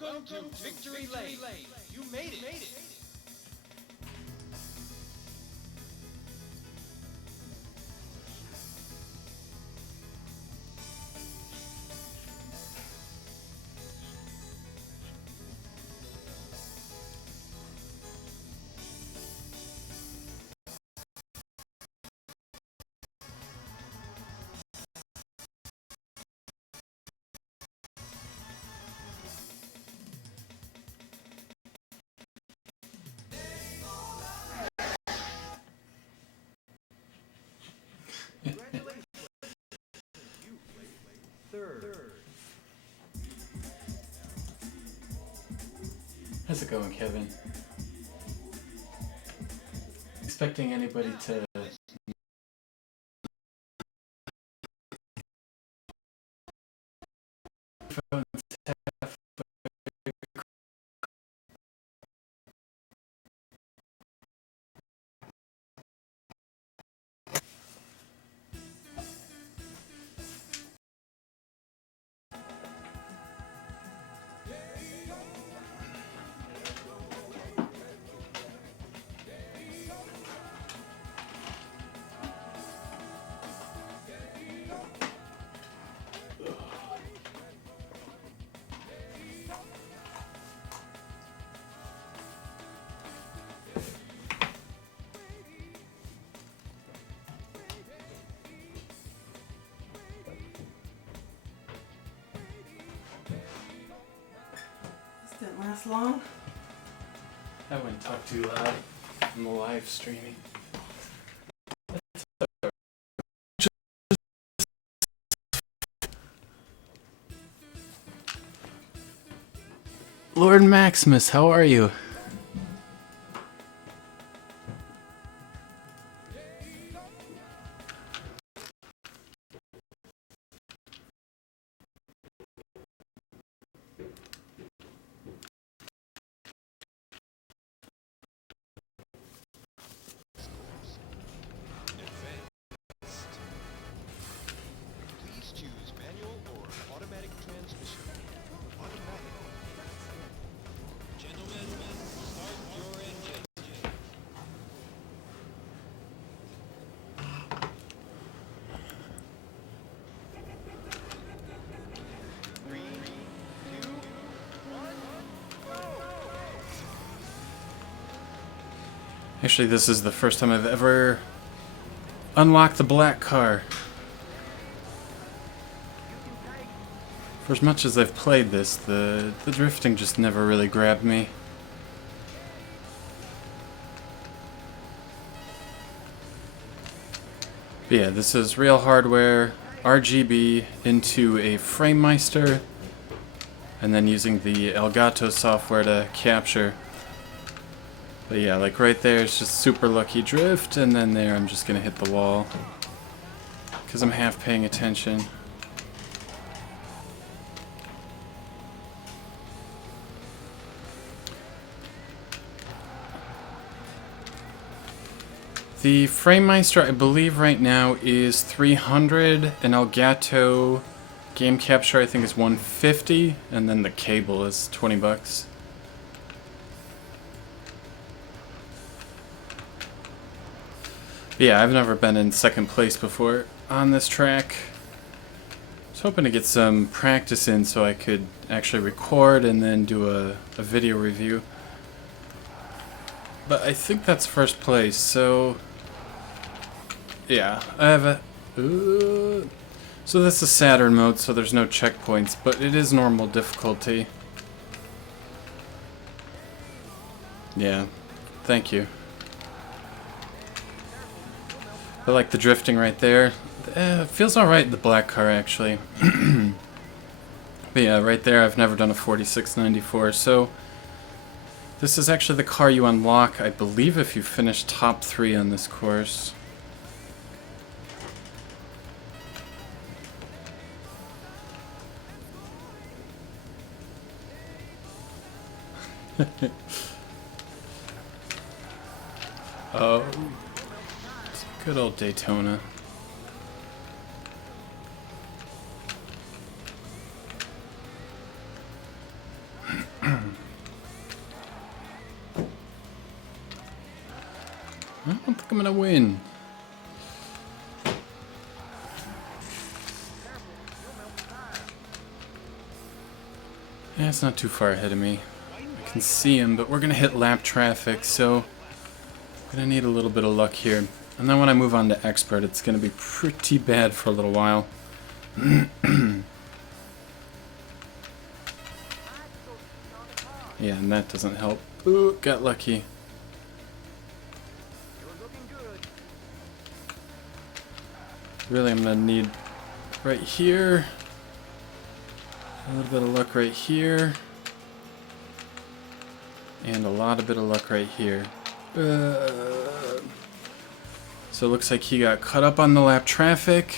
Welcome to Victory Lane. You made it. How's it going, Kevin? Expecting anybody to Didn't last long. I wouldn't talk too loud. I'm live streaming. Lord Maximus, how are you? Please choose manual or automatic transmission. Automatic. Gentlemen, start your engine. 3, 2, 1, go! Actually, this is the first time I've ever unlocked the black car. For as much as I've played this, the drifting just never really grabbed me. But yeah, this is real hardware, RGB into a FrameMeister, and then using the Elgato software to capture. But yeah, like right there, it's just super lucky drift, and then there I'm just gonna hit the wall. Because I'm half paying attention. The FrameMeister, I believe right now is 300, and Elgato game capture I think is 150, and then the cable is 20 bucks. But yeah, I've never been in second place before on this track. I was hoping to get some practice in so I could actually record and then do a video review. But I think that's first place, so yeah, I have a... So this is Saturn mode, so there's no checkpoints, but it is normal difficulty. Yeah, thank you. I like the drifting right there. It feels alright in the black car, actually. But yeah, right there, I've never done a 4694, so... This is actually the car you unlock, I believe, if you finish top 3 on this course. Oh, it's good old Daytona. doing? Yeah, it's not too far ahead of me. I can see him, but we're gonna hit lap traffic, so I'm gonna need a little bit of luck here. And then when I move on to expert, it's gonna be pretty bad for a little while. Yeah, and that doesn't help. Ooh, got lucky. Really, I'm gonna need right here. A little bit of luck right here. And a bit of luck right here. So it looks like he got cut up on the lap traffic.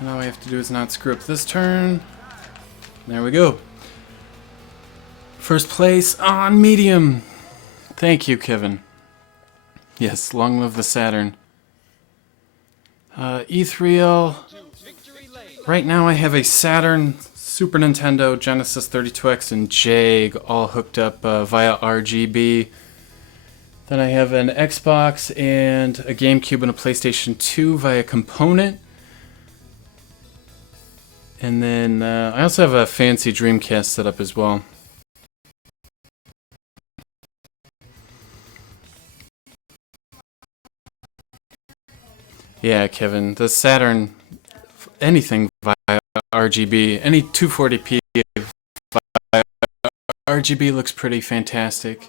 And all we have to do is not screw up this turn. There we go. First place on medium. Thank you, Kevin. Yes, long live the Saturn. E3L. Right now I have a Saturn, Super Nintendo, Genesis 32X, and Jag all hooked up via RGB. Then I have an Xbox and a GameCube and a PlayStation 2 via component. And then I also have a fancy Dreamcast set up as well. Yeah, Kevin, the Saturn, anything via RGB, any 240p via RGB looks pretty fantastic.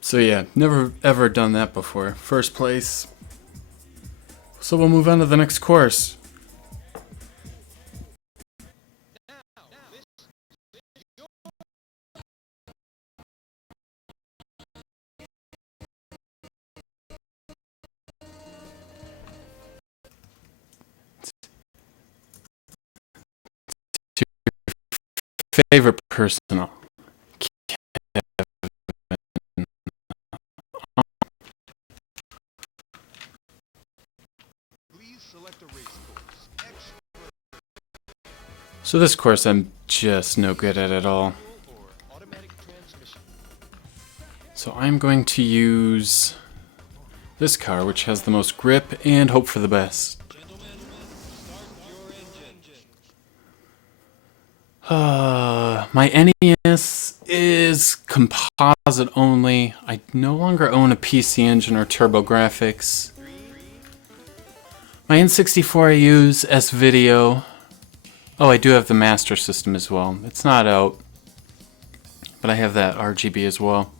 So yeah, never ever done that before. First place. So we'll move on to the next course. Favorite personal. So this course I'm just no good at all. So I'm going to use this car, which has the most grip, and hope for the best. My NES is composite only. I no longer own a PC Engine or TurboGrafx. My N64 I use S-Video. Oh, I do have the Master System as well. It's not out, but I have that RGB as well.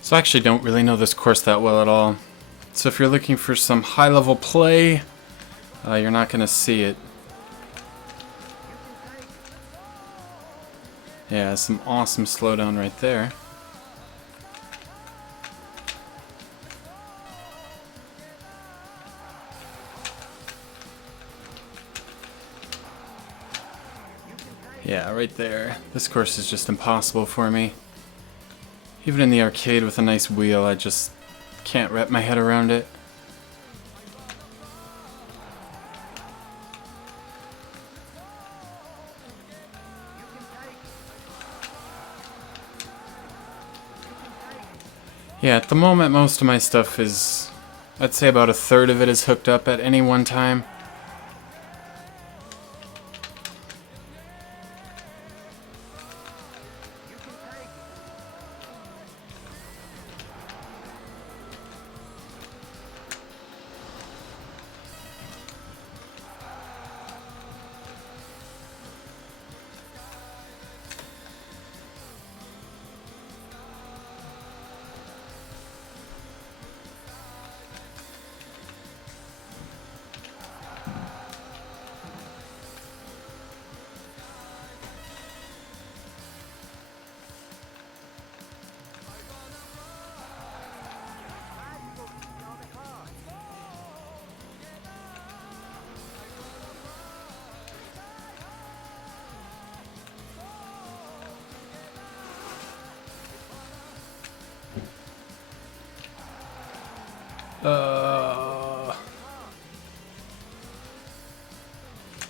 So I actually don't really know this course that well at all. So if you're looking for some high-level play, you're not going to see it. Yeah, some awesome slowdown right there. Yeah, right there. This course is just impossible for me. Even in the arcade with a nice wheel, I just can't wrap my head around it. Yeah, at the moment most of my stuff is, I'd say about a third of it is hooked up at any one time.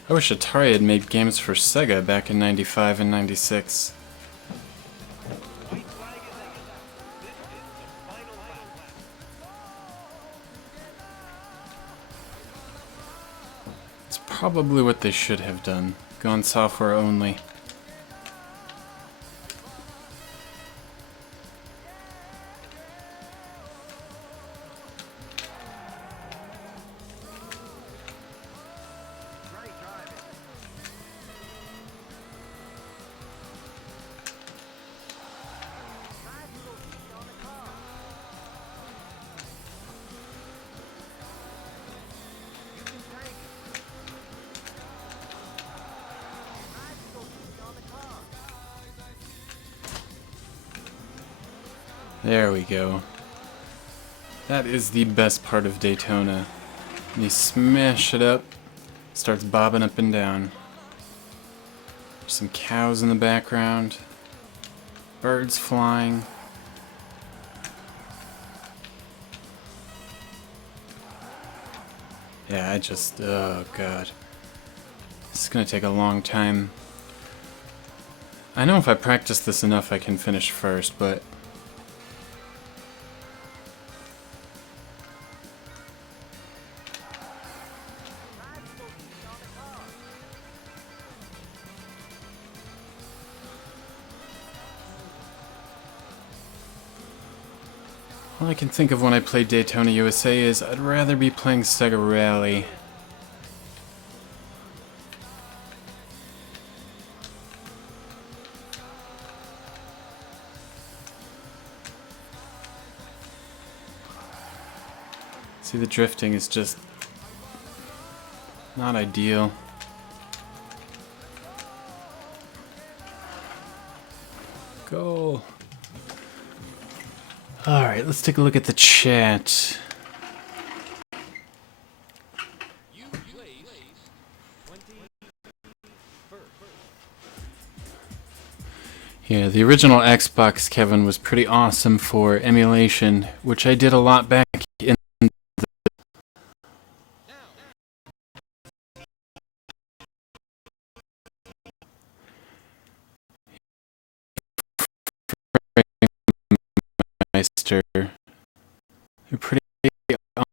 I wish Atari had made games for Sega back in 95 and 96. White flag is out. This is the final lap. It's probably what they should have done. Gone software only. There we go. That is the best part of Daytona. You smash it up, starts bobbing up and down. There's some cows in the background, birds flying. Yeah, oh god. This is gonna take a long time. I know if I practice this enough I can finish first, but all I can think of when I play Daytona USA is I'd rather be playing Sega Rally. See, the drifting is just not ideal. Go. Alright, let's take a look at the chat. You place 21st. Yeah, the original Xbox, Kevin, was pretty awesome for emulation, which I did a lot back in Meister. They're pretty awesome.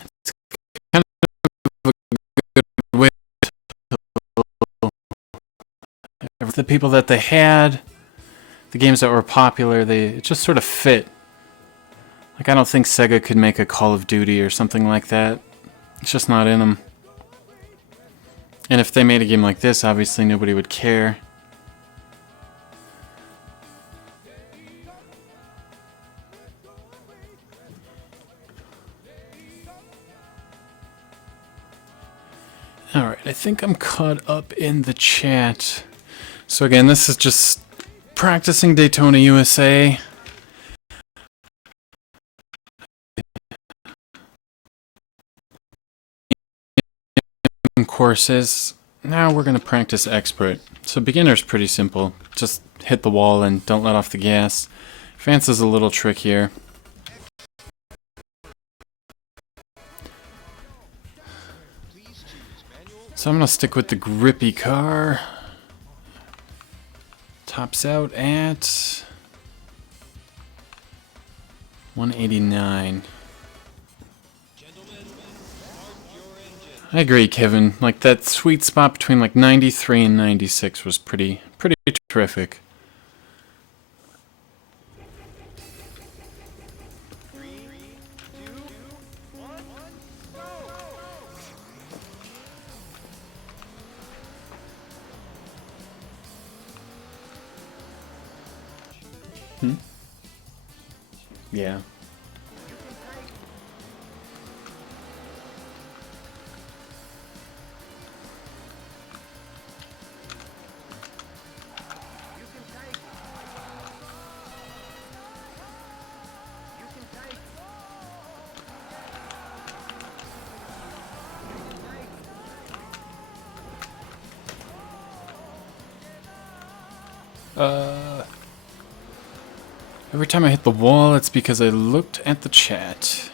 It's kind of a good way to the people that they had, the games that were popular, it just sort of fit. Like, I don't think Sega could make a Call of Duty or something like that. It's just not in them. And if they made a game like this, obviously nobody would care. Alright, I think I'm caught up in the chat. So again, this is just practicing Daytona USA. Courses. Now we're going to practice Expert. So beginner's pretty simple. Just hit the wall and don't let off the gas. Advanced is a little trickier. So I'm going to stick with the grippy car. Tops out at 189. I agree, Kevin. Like, that sweet spot between like 93 and 96 was pretty terrific. Yeah. Every time I hit the wall, it's because I looked at the chat.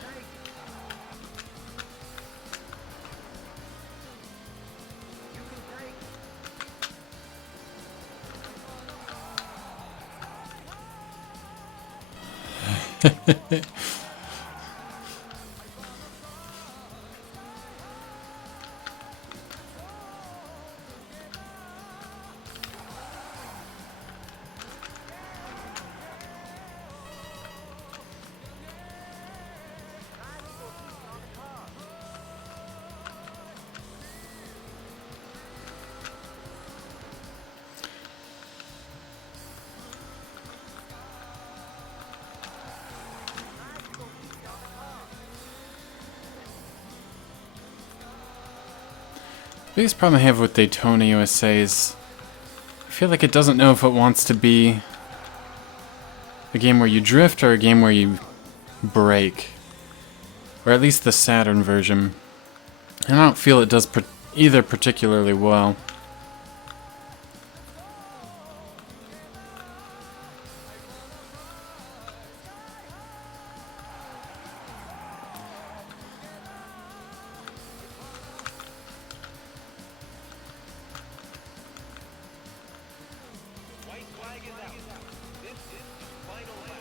The biggest problem I have with Daytona USA is I feel like it doesn't know if it wants to be a game where you drift or a game where you brake. Or at least the Saturn version. And I don't feel it does either particularly well. White flag is out. This is the final lap.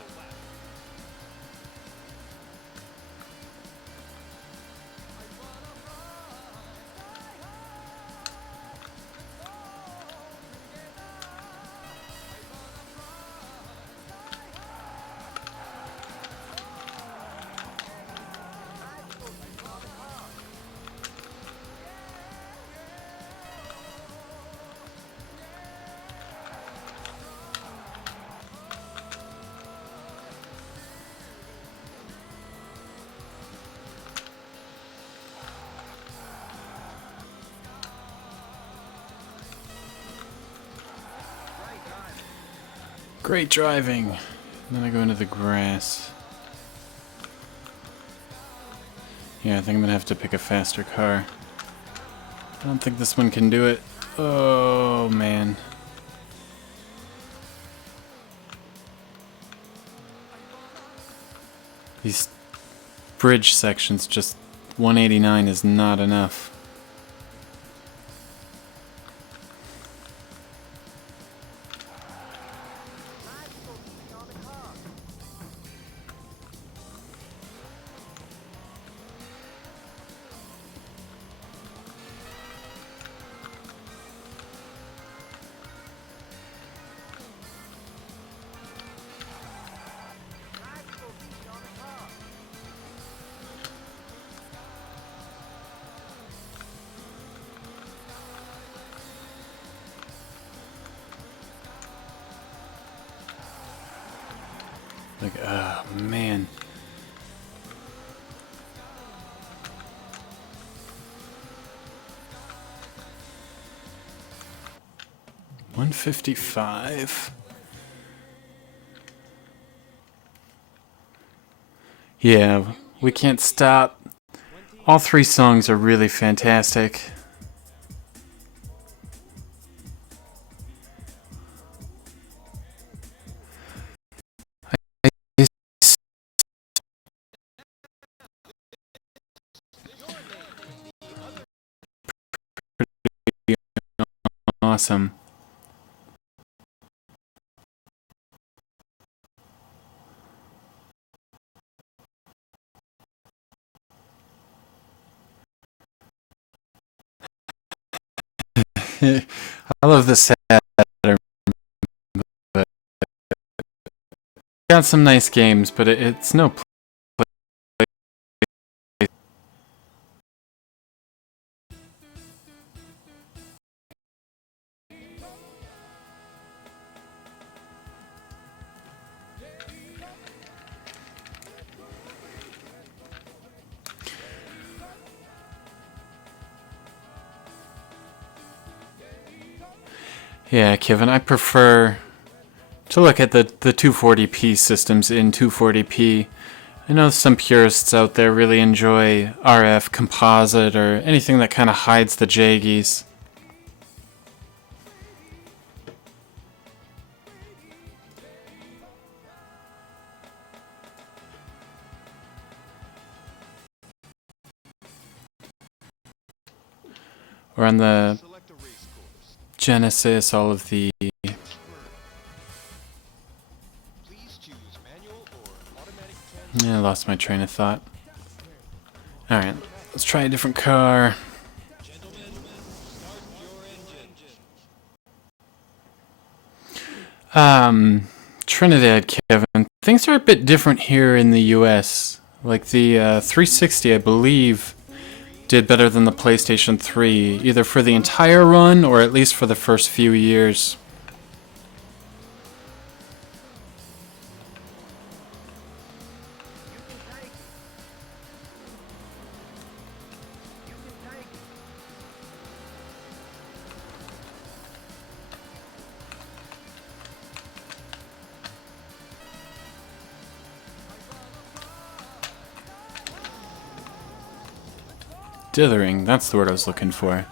Great driving. And then I go into the grass. Yeah, I think I'm gonna have to pick a faster car. I don't think this one can do it. Oh, man. These bridge sections, just 189 is not enough. Like, oh, man. $155. Yeah, we can't stop. All three songs are really fantastic. Awesome. I love the Saturn, but got some nice games, but it's no play. Yeah, Kevin, I prefer to look at the 240p systems in 240p. I know some purists out there really enjoy RF, composite, or anything that kind of hides the jaggies. Or on the Genesis, all of the Please choose manual or automatic I lost my train of thought. Alright, let's try a different car. Trinidad, Kevin. Things are a bit different here in the US. Like the 360, I believe, did better than the PlayStation 3, either for the entire run or at least for the first few years. Dithering, that's the word I was looking for.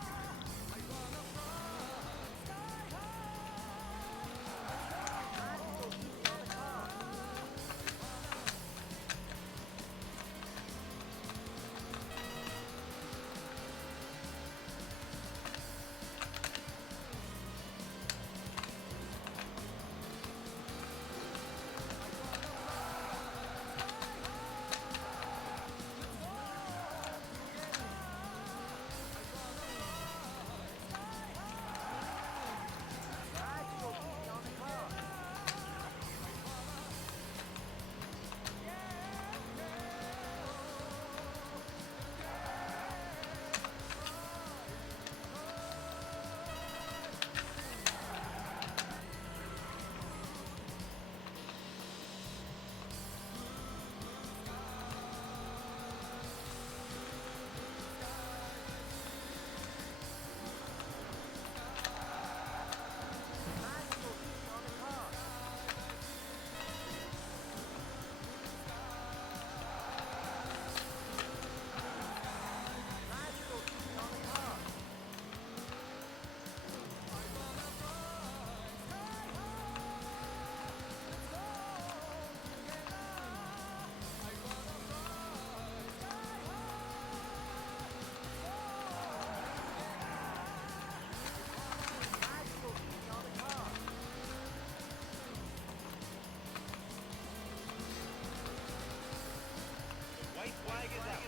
White flag is out.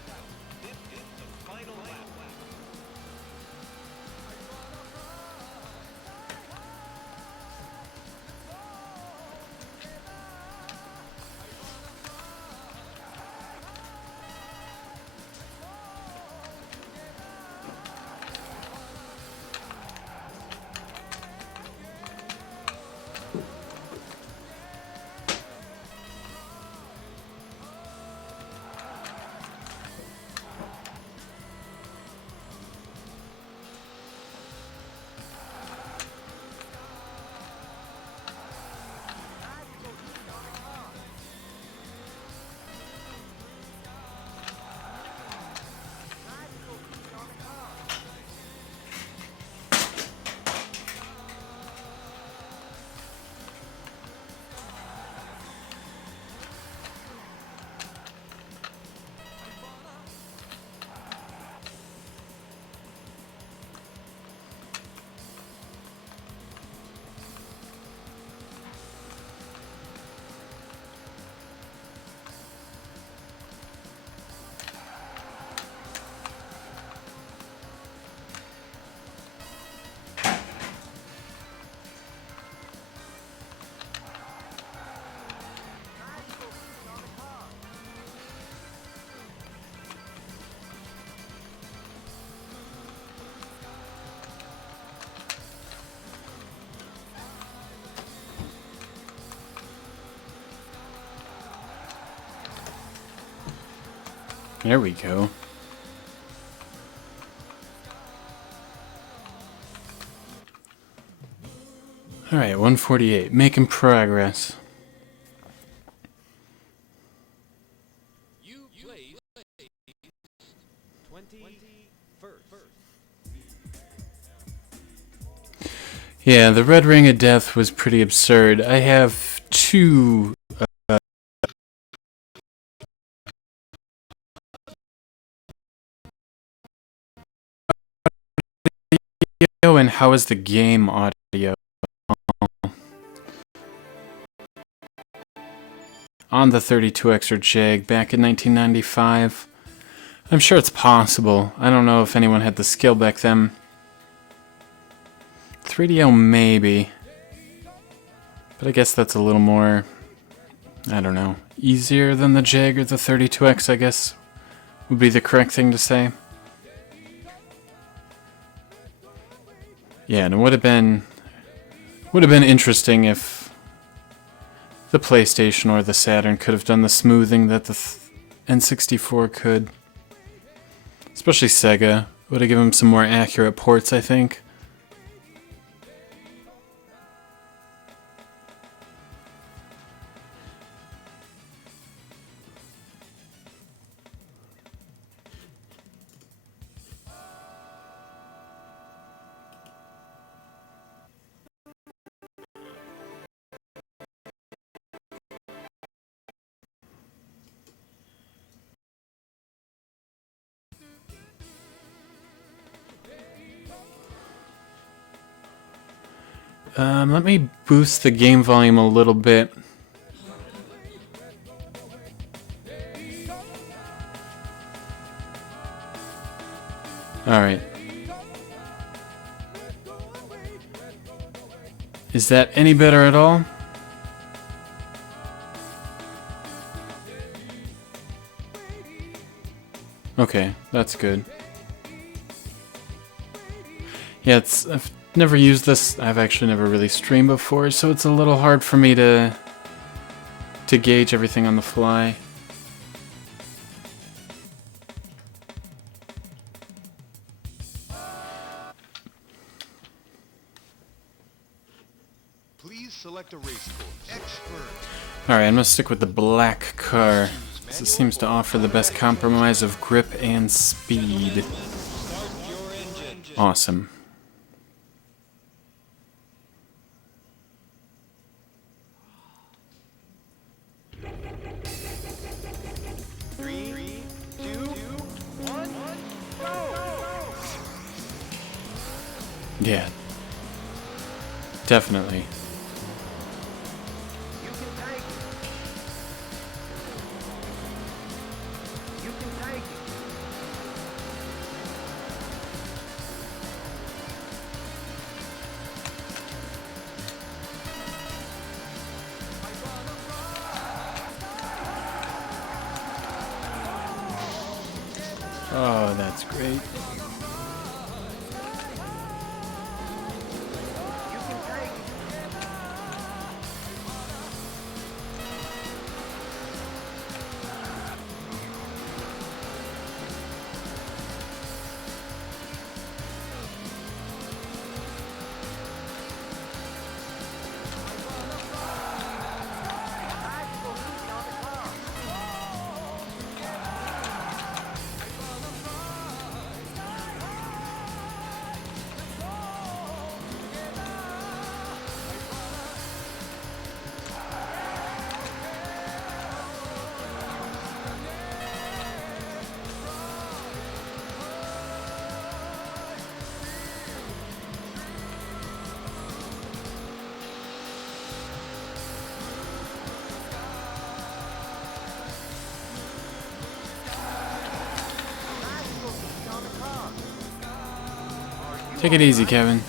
This is the final lap. There we go. Alright, 148. Making progress. You play 21st. Yeah, the Red Ring of Death was pretty absurd. I have two and how is the game audio? on the 32X or Jag back in 1995. I'm sure it's possible. I don't know if anyone had the skill back then. 3DO maybe. But I guess that's a little more, I don't know, easier than the Jag or the 32X, I guess, would be the correct thing to say. Yeah, and it would have been interesting if the PlayStation or the Saturn could have done the smoothing that the N64 could. Especially Sega. Would have given them some more accurate ports, I think. Let me boost the game volume a little bit. Alright. Is that any better at all? Okay, that's good. Yeah, I've never used this. I've actually never really streamed before, so it's a little hard for me to gauge everything on the fly. Please select a race course. Expert. Alright, I'm gonna stick with the black car. This seems to offer the best compromise of grip and speed. Awesome. Three, two, one, go! Yeah. Definitely. You can take it. You can take it. Oh, that's great. You can take it. Take it easy, Kevin.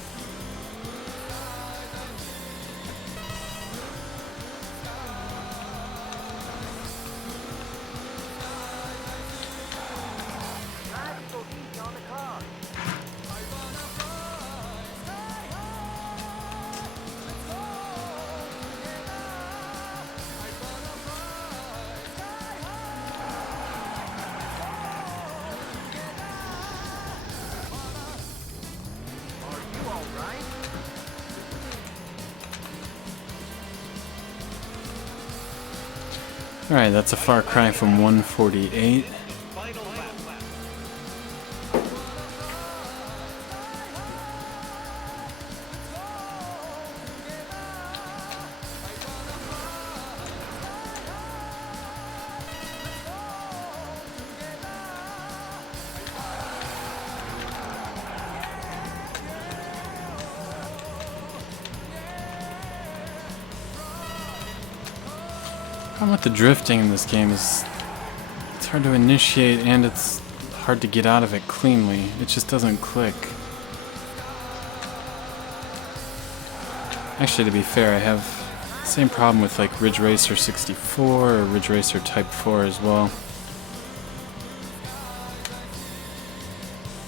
Alright, that's a far cry from 148. Final lap. problem with the drifting in this game is it's hard to initiate and it's hard to get out of it cleanly. It just doesn't click. Actually, to be fair, I have the same problem with like Ridge Racer 64 or Ridge Racer Type 4 as well.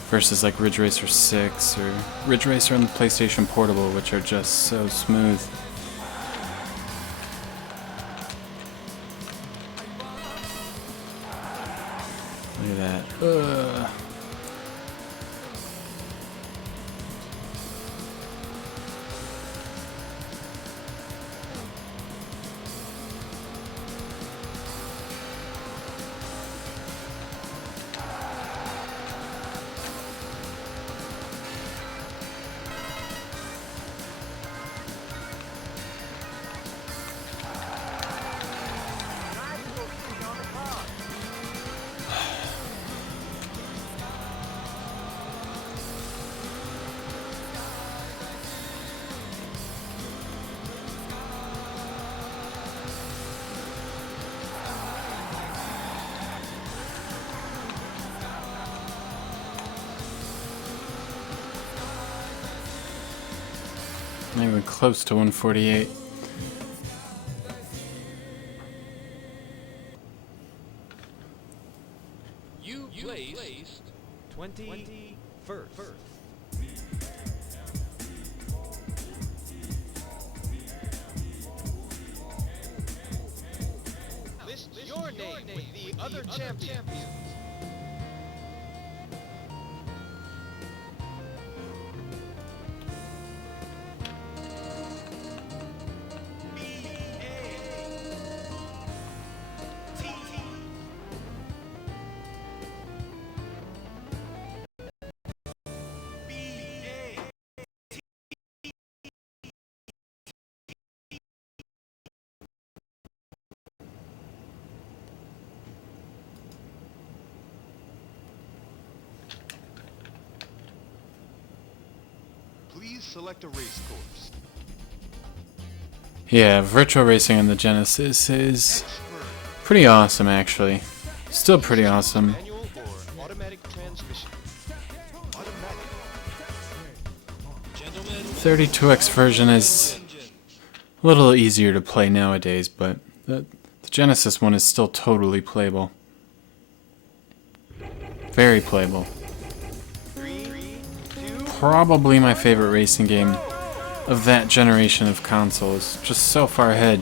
Versus like Ridge Racer 6 or Ridge Racer on the PlayStation Portable, which are just so smooth. Look at that. Not even close to 148. You placed 21st. List your name with the other champions. Please select a race course. Yeah, virtual racing on the Genesis is pretty awesome, actually. Still pretty awesome. Manual or automatic transmission? Automatic. 32X version is a little easier to play nowadays, but the Genesis one is still totally playable. Very playable. Probably my favorite racing game of that generation of consoles. Just so far ahead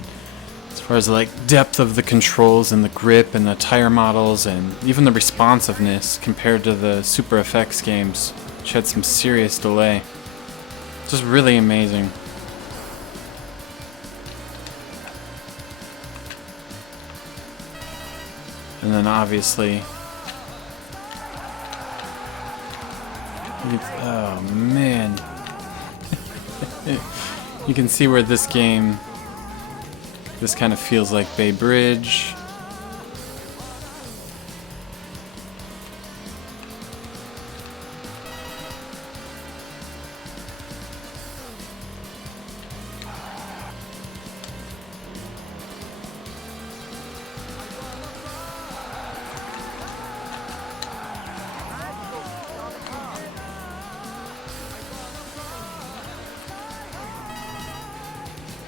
as far as like depth of the controls and the grip and the tire models and even the responsiveness compared to the Super FX games, which had some serious delay. Just really amazing. And then obviously, oh man. You can see where this game, this kind of feels like Bay Bridge.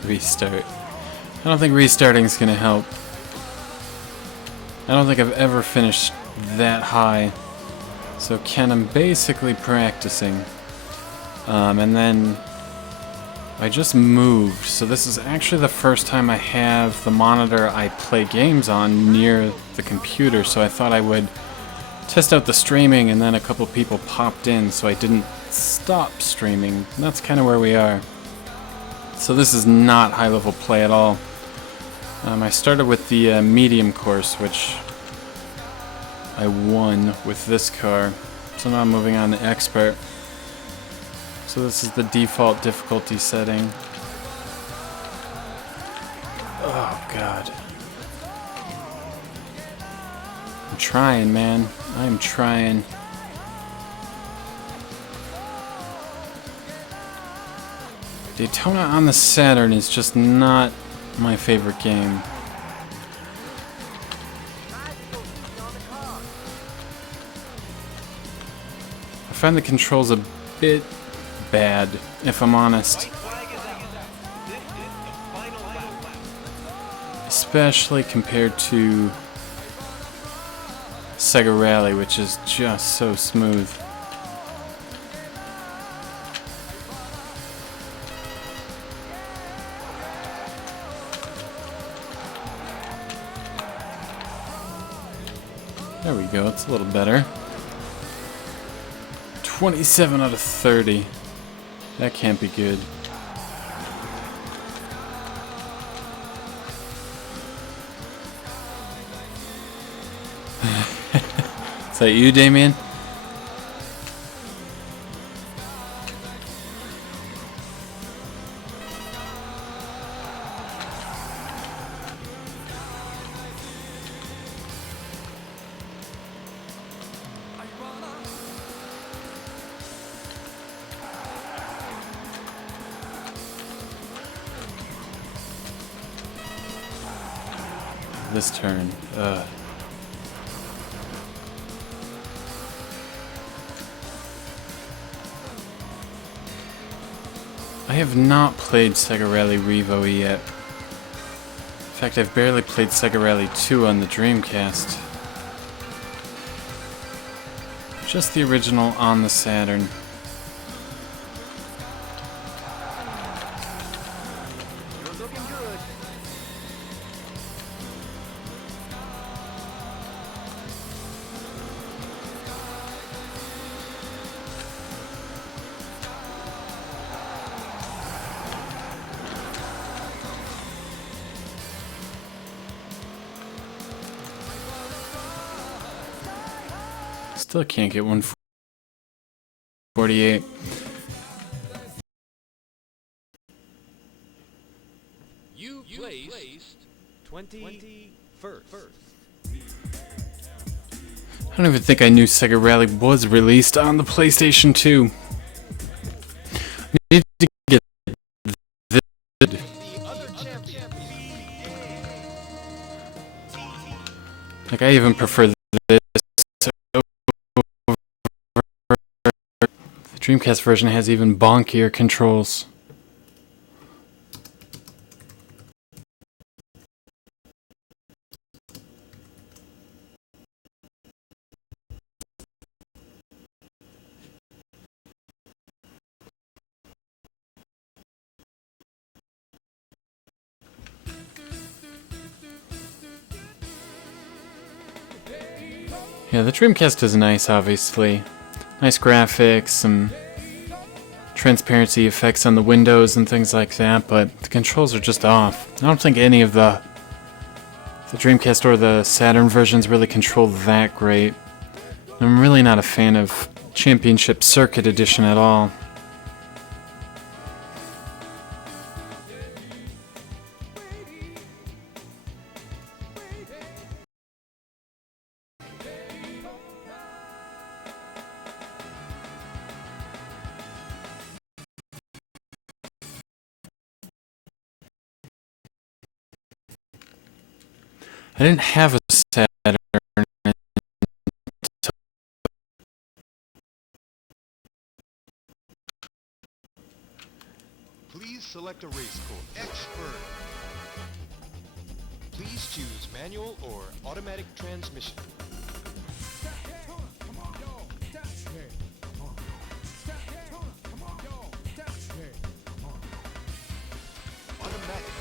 Restart. I don't think restarting is going to help. I don't think I've ever finished that high. So Ken, I'm basically practicing. And then I just moved. So this is actually the first time I have the monitor I play games on near the computer. So I thought I would test out the streaming, and then a couple people popped in, so I didn't stop streaming. And that's kind of where we are. So this is not high-level play at all. I started with the medium course, which I won with this car. So now I'm moving on to expert. So this is the default difficulty setting. Oh god. I'm trying, man. I'm trying. Daytona on the Saturn is just not my favorite game. find the controls a bit bad, if I'm honest. White flag is out. This is the final lap. Especially compared to Sega Rally, which is just so smooth. There we go, it's a little better. 27 out of 30. That can't be good. Is that you, Damien? This turn. I have not played Sega Rally Revo yet. In fact, I've barely played Sega Rally 2 on the Dreamcast. Just the original on the Saturn. You're looking good. Still can't get 148. You placed 21st. I don't even think I knew Sega Rally was released on the PlayStation 2. Need to get this. The other champion. Like, I even prefer this. The Dreamcast version has even bonkier controls. Yeah, the Dreamcast is nice, obviously. Nice graphics, some transparency effects on the windows and things like that, but the controls are just off. I don't think any of the Dreamcast or the Saturn versions really control that great. I'm really not a fan of Championship Circuit Edition at all. I didn't have a Saturn until Please select a race course. Expert. Please choose manual or automatic transmission. Automatic.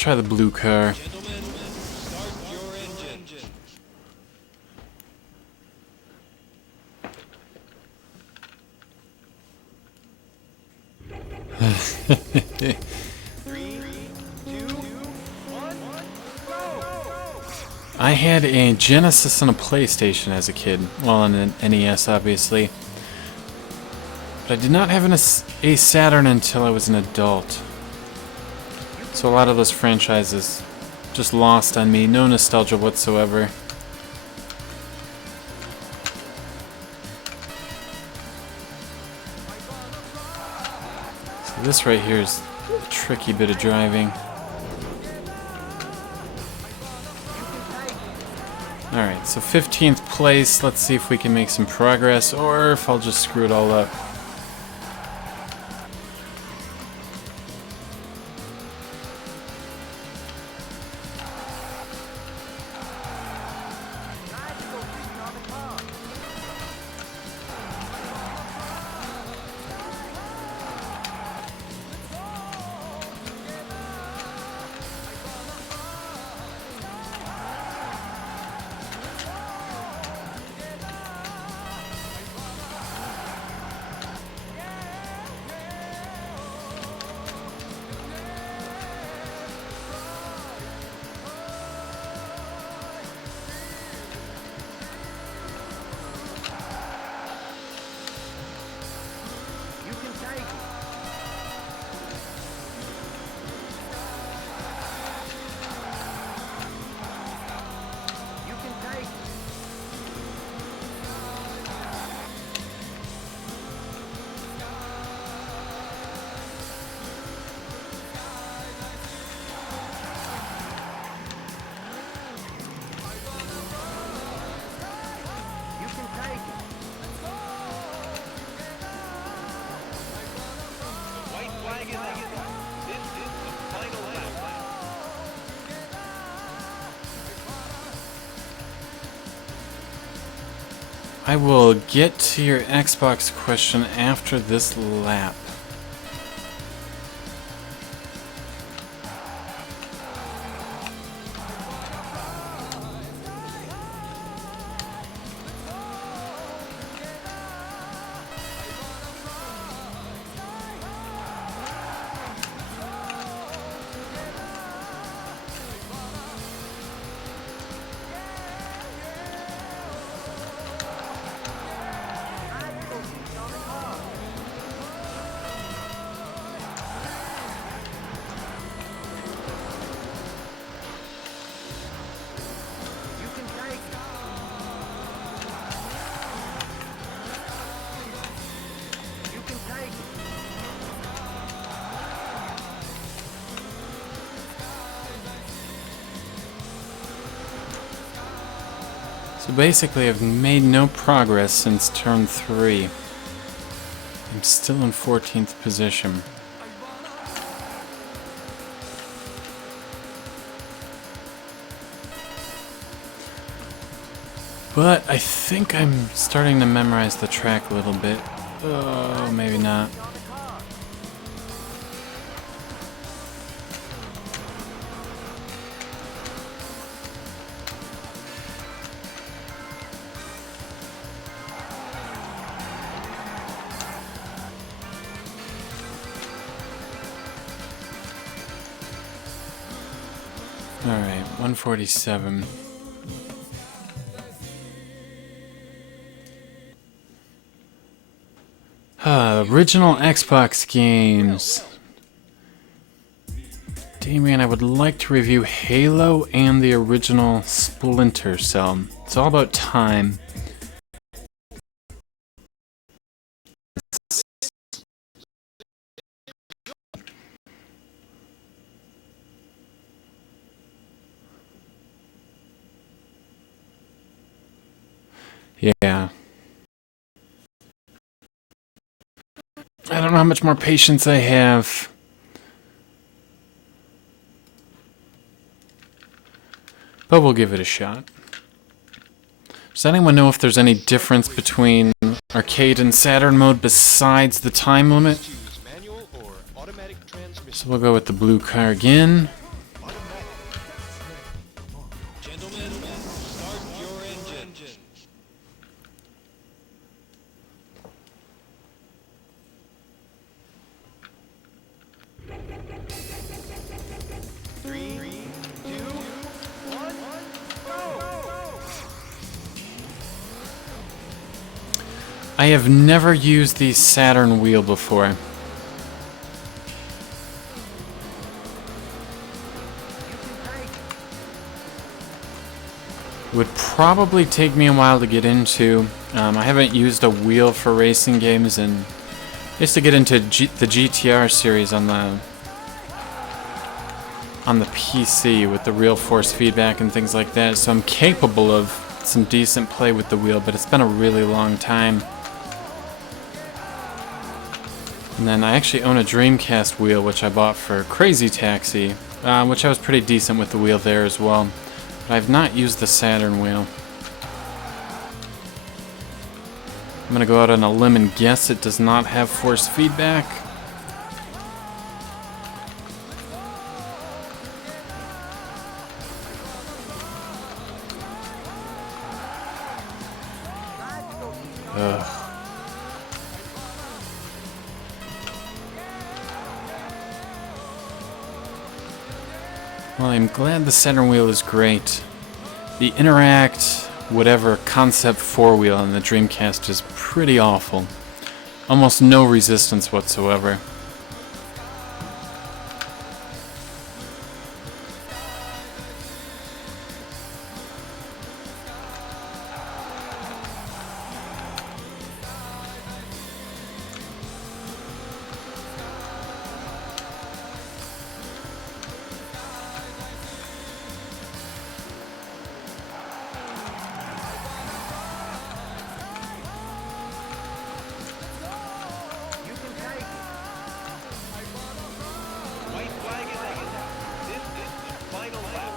try the blue car. Gentlemen, start your engine. Three, two, one, go! I had a Genesis and a PlayStation as a kid. Well, and an NES, obviously. But I did not have a Saturn until I was an adult. So a lot of those franchises just lost on me. No nostalgia whatsoever. So this right here is a tricky bit of driving. Alright, So 15th place. Let's see if we can make some progress, or if I'll just screw it all up. White flag is out. This is the final lap. I will get to your Xbox question after this lap. So basically, I've made no progress since turn 3. I'm still in 14th position. But I think I'm starting to memorize the track a little bit. Oh, maybe not. Alright, 147. Original Xbox games. Damien, I would like to review Halo and the original Splinter Cell. It's all about time. Yeah. I don't know how much more patience I have. But we'll give it a shot. Does anyone know if there's any difference between arcade and Saturn mode besides the time limit? Choose manual or automatic transmission. So we'll go with the blue car again. Gentlemen, start your engine. 3, 2, 1, go! I have never used the Saturn wheel before. It would probably take me a while to get into. I haven't used a wheel for racing games, and I used to get into the GTR series on the PC with the real force feedback and things like that, so I'm capable of some decent play with the wheel, but it's been a really long time. And then I actually own a Dreamcast wheel, which I bought for Crazy Taxi, which I was pretty decent with the wheel there as well. But I've not used the Saturn wheel. I'm gonna go out on a limb and guess it does not have force feedback. Ugh. Well, I'm glad the center wheel is great. The Interact, whatever, Concept 4-wheel on the Dreamcast is pretty awful. Almost no resistance whatsoever. White flag is out. This is the final lap.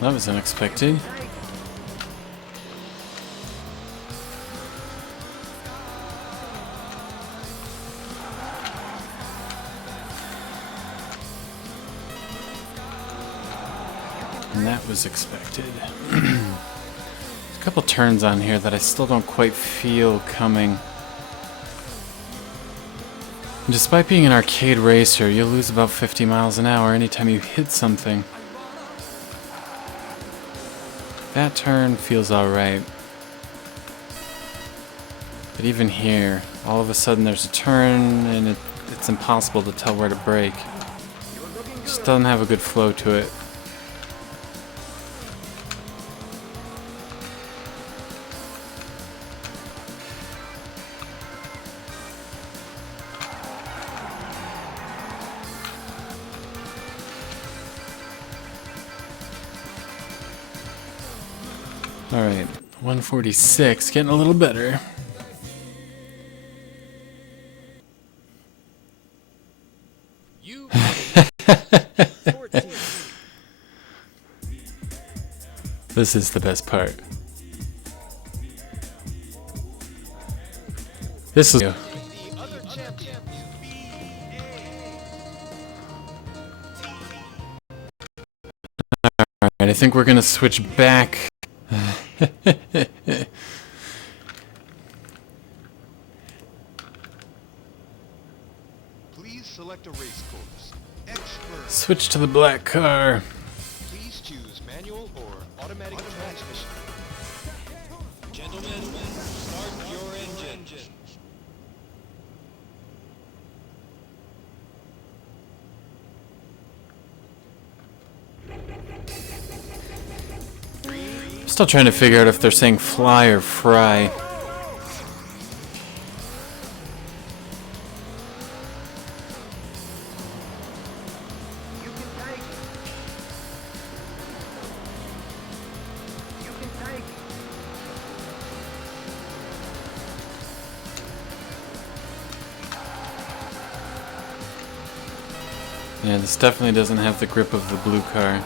That was unexpected. And that was expected. There's a couple turns on here that I still don't quite feel coming. And despite being an arcade racer, you'll lose about 50 miles an hour anytime you hit something. That turn feels alright. But even here, all of a sudden there's a turn and it's impossible to tell where to brake. Just doesn't have a good flow to it. Alright, 146, getting a little better. This is the best part. This is... Alright, I think we're gonna switch back. Please select a race course. Expert. Switch to the black car. Please choose manual or automatic transmission. Gentlemen, start your engine. Still trying to figure out if they're saying fly or fry. Yeah, this definitely doesn't have the grip of the blue car.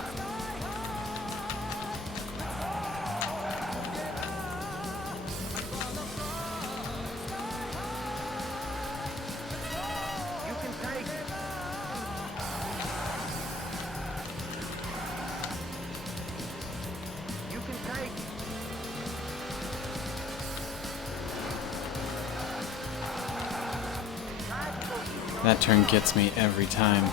That turn gets me every time.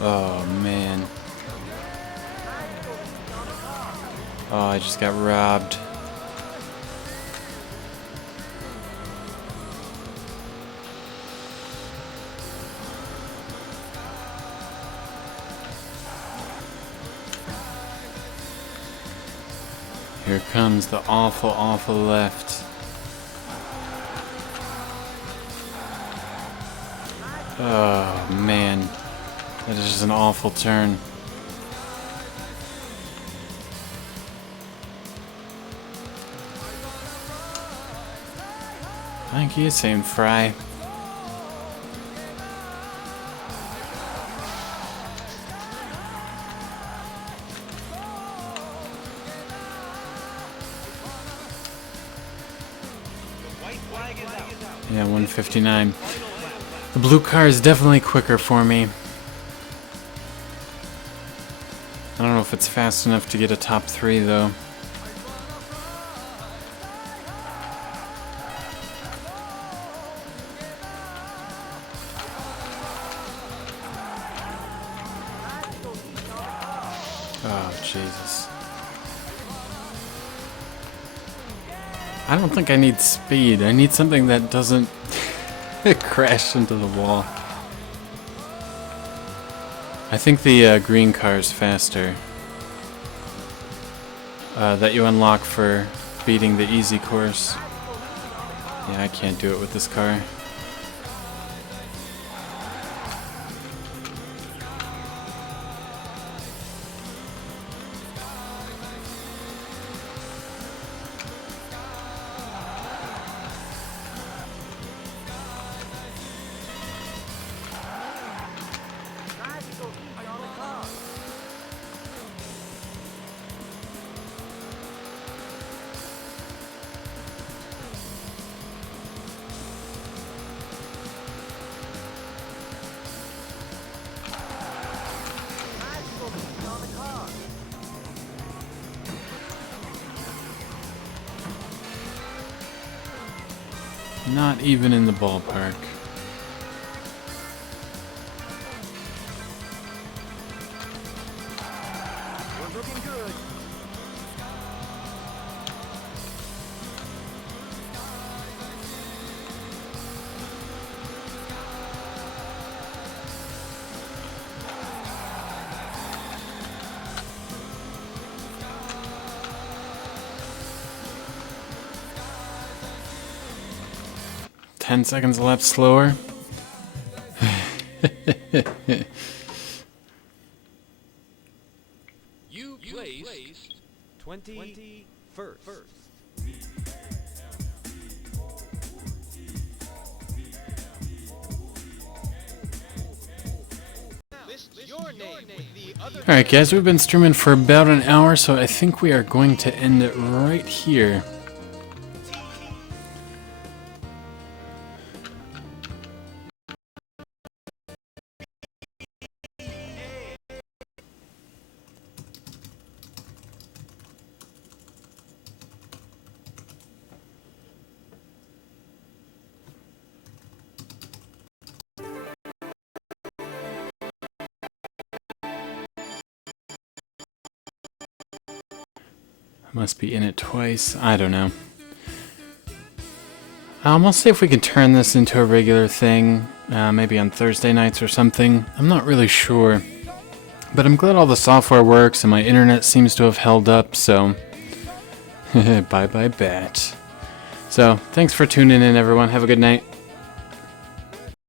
Oh, man. Oh, I just got robbed. Here comes the awful, awful left. Oh, man. That is just an awful turn. Thank you, same fry. White flag is out. Yeah, 159. The blue car is definitely quicker for me. I don't know if it's fast enough to get a top 3 though. Oh, Jesus. I don't think I need speed. I need something that doesn't crash into the wall. I think the green car is faster. That you unlock for beating the easy course. Yeah, I can't do it with this car. Not even in the ballpark. We're looking good. Ten seconds a lap slower. You placed 21st. Alright guys, we've been streaming for about an hour, so I think we are going to end it right here. Must be in it twice. I don't know. We'll see if we can turn this into a regular thing. Maybe on Thursday nights or something. I'm not really sure. But I'm glad all the software works and my internet seems to have held up, so... Bye-bye, bat. So, thanks for tuning in, everyone. Have a good night.